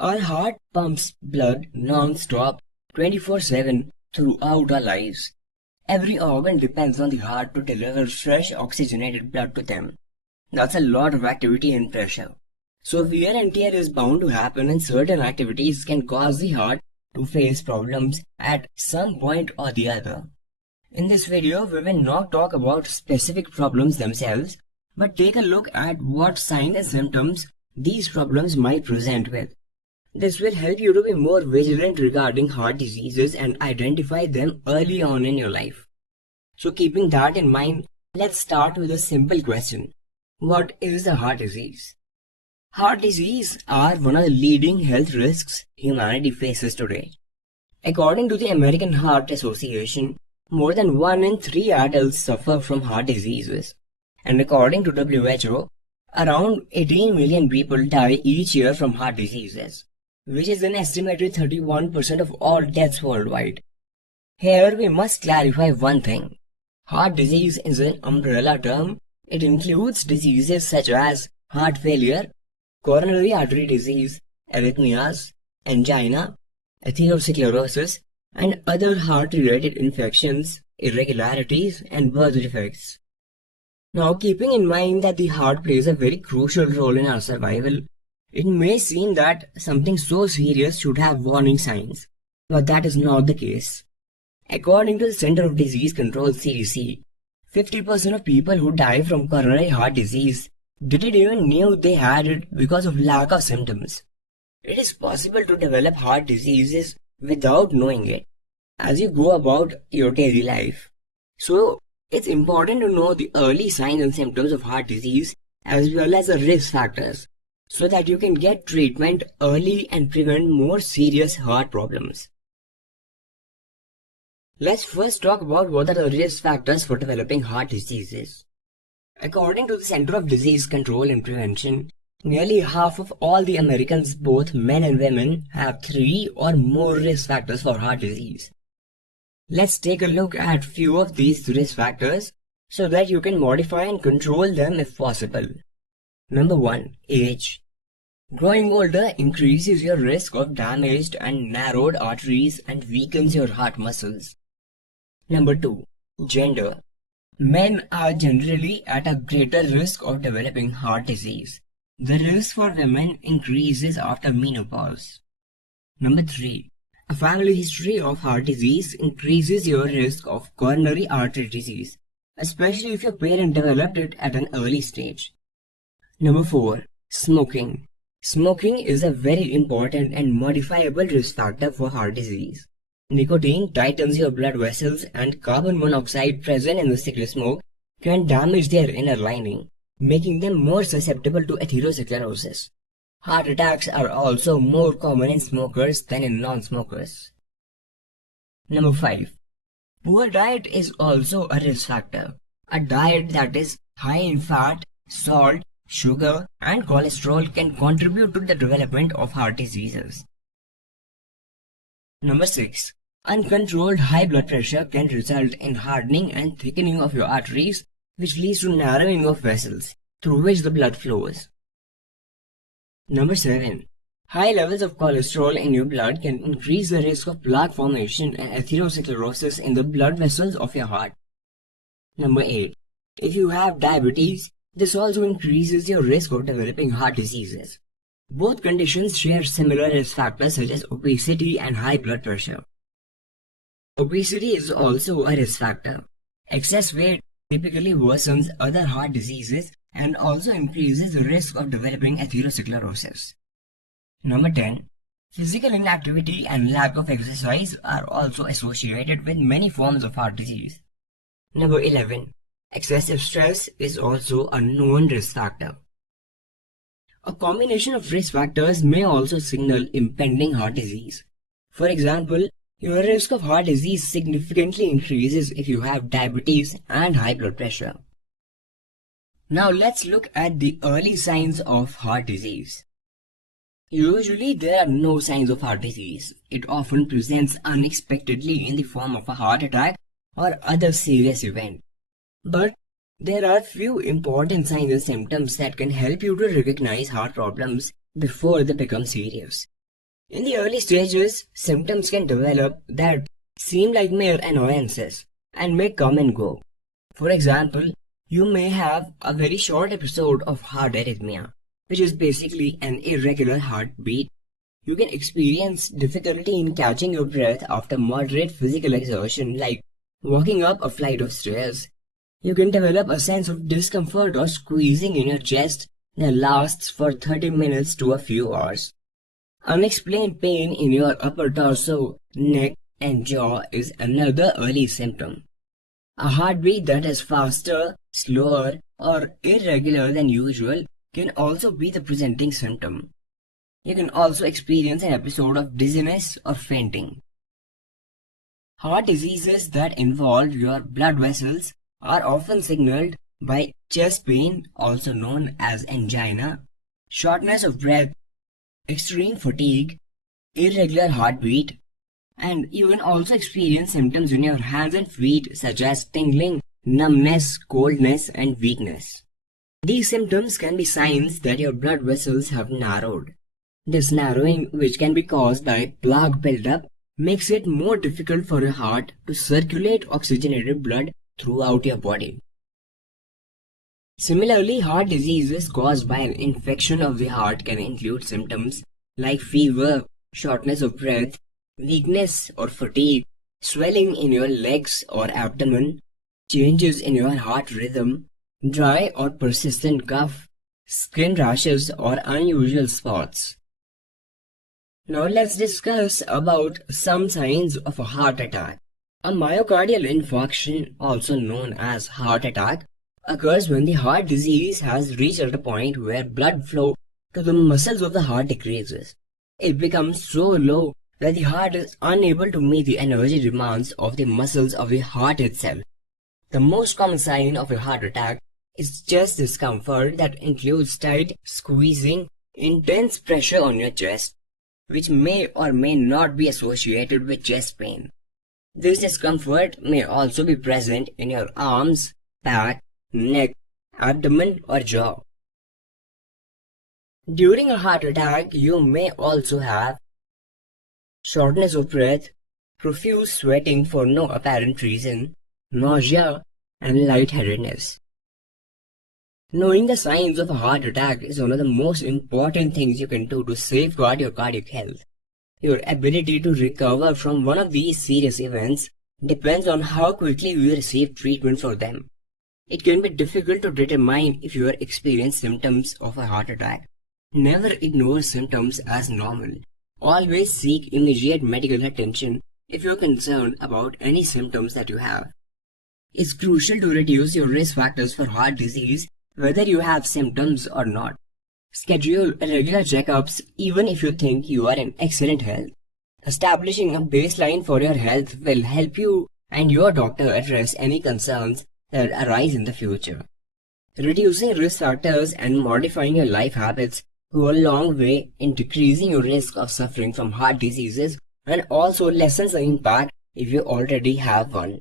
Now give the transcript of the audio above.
Our heart pumps blood non-stop 24/7 throughout our lives. Every organ depends on the heart to deliver fresh oxygenated blood to them. That's a lot of activity and pressure. So wear and tear is bound to happen, and certain activities can cause the heart to face problems at some point or the other. In this video, we will not talk about specific problems themselves, but take a look at what signs and symptoms these problems might present with. This will help you to be more vigilant regarding heart diseases and identify them early on in your life. So keeping that in mind, let's start with a simple question. What is a heart disease? Heart disease are one of the leading health risks humanity faces today. According to the American Heart Association, more than 1 in 3 adults suffer from heart diseases. And according to WHO, around 18 million people die each year from heart diseases, which is an estimated 31% of all deaths worldwide. Here we must clarify one thing. Heart disease is an umbrella term. It includes diseases such as heart failure, coronary artery disease, arrhythmias, angina, atherosclerosis, and other heart-related infections, irregularities, and birth defects. Now, keeping in mind that the heart plays a very crucial role in our survival, it may seem that something so serious should have warning signs, but that is not the case. According to the Center of Disease Control (CDC), 50% of people who die from coronary heart disease didn't even know they had it because of lack of symptoms. It is possible to develop heart diseases without knowing it as you go about your daily life. So, it's important to know the early signs and symptoms of heart disease as well as the risk factors, so that you can get treatment early and prevent more serious heart problems. Let's first talk about what are the risk factors for developing heart diseases. According to the Center of Disease Control and Prevention, nearly half of all the Americans, both men and women, have 3 or more risk factors for heart disease. Let's take a look at few of these risk factors so that you can modify and control them if possible. Number 1. Age. Growing older increases your risk of damaged and narrowed arteries and weakens your heart muscles. Number 2. Gender. Men are generally at a greater risk of developing heart disease. The risk for women increases after menopause. Number 3. A family history of heart disease increases your risk of coronary artery disease, especially if your parent developed it at an early stage. Number 4. Smoking. Smoking is a very important and modifiable risk factor for heart disease. Nicotine tightens your blood vessels, and carbon monoxide present in the cigarette smoke can damage their inner lining, making them more susceptible to atherosclerosis. Heart attacks are also more common in smokers than in non-smokers. Number 5. Poor diet is also a risk factor. A diet that is high in fat, salt, sugar, and cholesterol can contribute to the development of heart diseases. Number 6. Uncontrolled high blood pressure can result in hardening and thickening of your arteries, which leads to narrowing of vessels through which the blood flows. Number 7. High levels of cholesterol in your blood can increase the risk of plaque formation and atherosclerosis in the blood vessels of your heart. Number 8. If you have diabetes, this also increases your risk of developing heart diseases. Both conditions share similar risk factors such as obesity and high blood pressure. Obesity is also a risk factor. Excess weight typically worsens other heart diseases and also increases the risk of developing atherosclerosis. Number 10. Physical inactivity and lack of exercise are also associated with many forms of heart disease. Number 11. Excessive stress is also a known risk factor. A combination of risk factors may also signal impending heart disease. For example, your risk of heart disease significantly increases if you have diabetes and high blood pressure. Now let's look at the early signs of heart disease. Usually there are no signs of heart disease. It often presents unexpectedly in the form of a heart attack or other serious event. But there are few important signs and symptoms that can help you to recognize heart problems before they become serious. In the early stages, symptoms can develop that seem like mere annoyances and may come and go. For example, you may have a very short episode of heart arrhythmia, which is basically an irregular heartbeat. You can experience difficulty in catching your breath after moderate physical exertion like walking up a flight of stairs. You can develop a sense of discomfort or squeezing in your chest that lasts for 30 minutes to a few hours. Unexplained pain in your upper torso, neck, and jaw is another early symptom. A heartbeat that is faster, slower, or irregular than usual can also be the presenting symptom. You can also experience an episode of dizziness or fainting. Heart diseases that involve your blood vessels are often signaled by chest pain, also known as angina, shortness of breath, extreme fatigue, irregular heartbeat, and you can also experience symptoms in your hands and feet such as tingling, numbness, coldness, and weakness. These symptoms can be signs that your blood vessels have narrowed. This narrowing, which can be caused by plaque buildup, makes it more difficult for your heart to circulate oxygenated blood throughout your body. Similarly, heart diseases caused by an infection of the heart can include symptoms like fever, shortness of breath, weakness or fatigue, swelling in your legs or abdomen, changes in your heart rhythm, dry or persistent cough, skin rashes or unusual spots. Now let's discuss about some signs of a heart attack. A myocardial infarction, also known as heart attack, occurs when the heart disease has reached a point where blood flow to the muscles of the heart decreases. It becomes so low that the heart is unable to meet the energy demands of the muscles of the heart itself. The most common sign of a heart attack is chest discomfort that includes tight squeezing, intense pressure on your chest, which may or may not be associated with chest pain. This discomfort may also be present in your arms, back, neck, abdomen, or jaw. During a heart attack, you may also have shortness of breath, profuse sweating for no apparent reason, nausea, and lightheadedness. Knowing the signs of a heart attack is one of the most important things you can do to safeguard your cardiac health. Your ability to recover from one of these serious events depends on how quickly you receive treatment for them. It can be difficult to determine if you are experiencing symptoms of a heart attack. Never ignore symptoms as normal. Always seek immediate medical attention if you are concerned about any symptoms that you have. It's crucial to reduce your risk factors for heart disease whether you have symptoms or not. Schedule regular checkups even if you think you are in excellent health. Establishing a baseline for your health will help you and your doctor address any concerns that arise in the future. Reducing risk factors and modifying your life habits go a long way in decreasing your risk of suffering from heart diseases and also lessens the impact if you already have one.